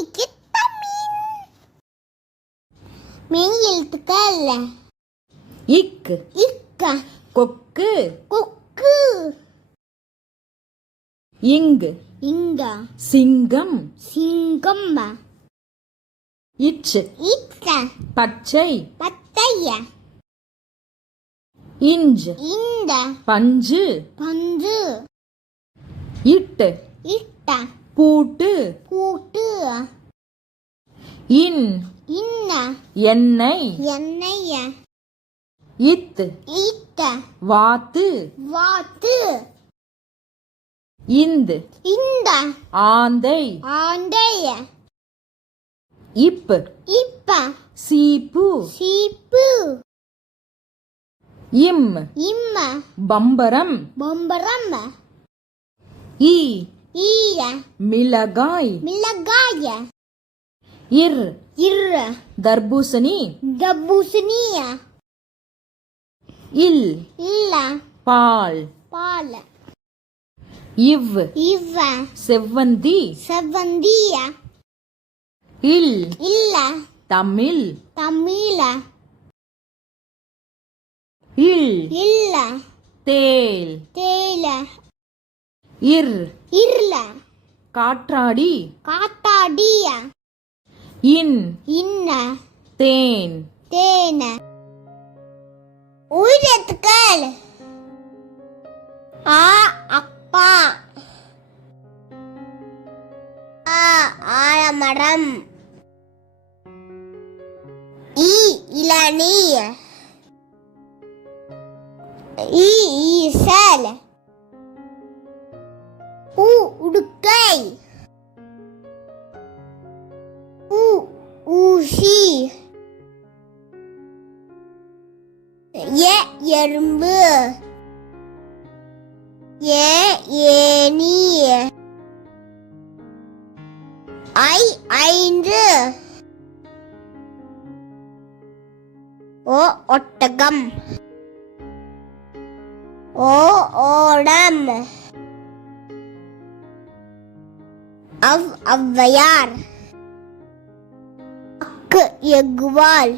இன்னைக்கு தமிழ் மெய் எழுத்துக்கள். இக் இக்க கொக்கு கொக்கு. இங் இங்க சிங்கம் சிங்கம். இச் இச்ச பச்சை பத்தைய. இஞ்ச் இந்த பஞ்சு பஞ்சு. இட் இட்ட பூட்டு கூட்டு. இன் இன்ன எண்ணெய் எண்ணெய. இத் ஈட்ட வாத்து வாத்து. இந்த் இந்த ஆந்தை ஆண்டைய. இப் இப்ப சீப்பு சீப்பு. இம் இம்ம பம்பரம் பொம்பரம். ஈ ஈய மிளகாய் மிளகாய. இர் இர்ர தர்பூசணி தர்பூசணிய. இல் இல்ல பால் பால். இவ் இவ்வ செவ்வந்தி செவ்வந்திய. இல் இல்ல தமிழ் தமிழ. இல் இல்ல தேல் தேயில. இர் இருள காற்றாடி காத்தாடிய. இன் இன்ன தேன் தேன. உயிரெழுத்துக்கள். ஆ அப்பா. ஆ ஆலமரம். ஈ இளநீ. ஈசல். உடுக்கை. ஊசி. எறும்பு. ஏனி. ஐந்து. ஒட்டகம். ஓடம். ஔவையார். எகுவால்.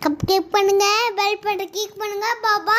சப்ஸ்கிரைப் பண்ணுங்க, பெல் பட்டன் கிளிக் பண்ணுங்க. பாபா.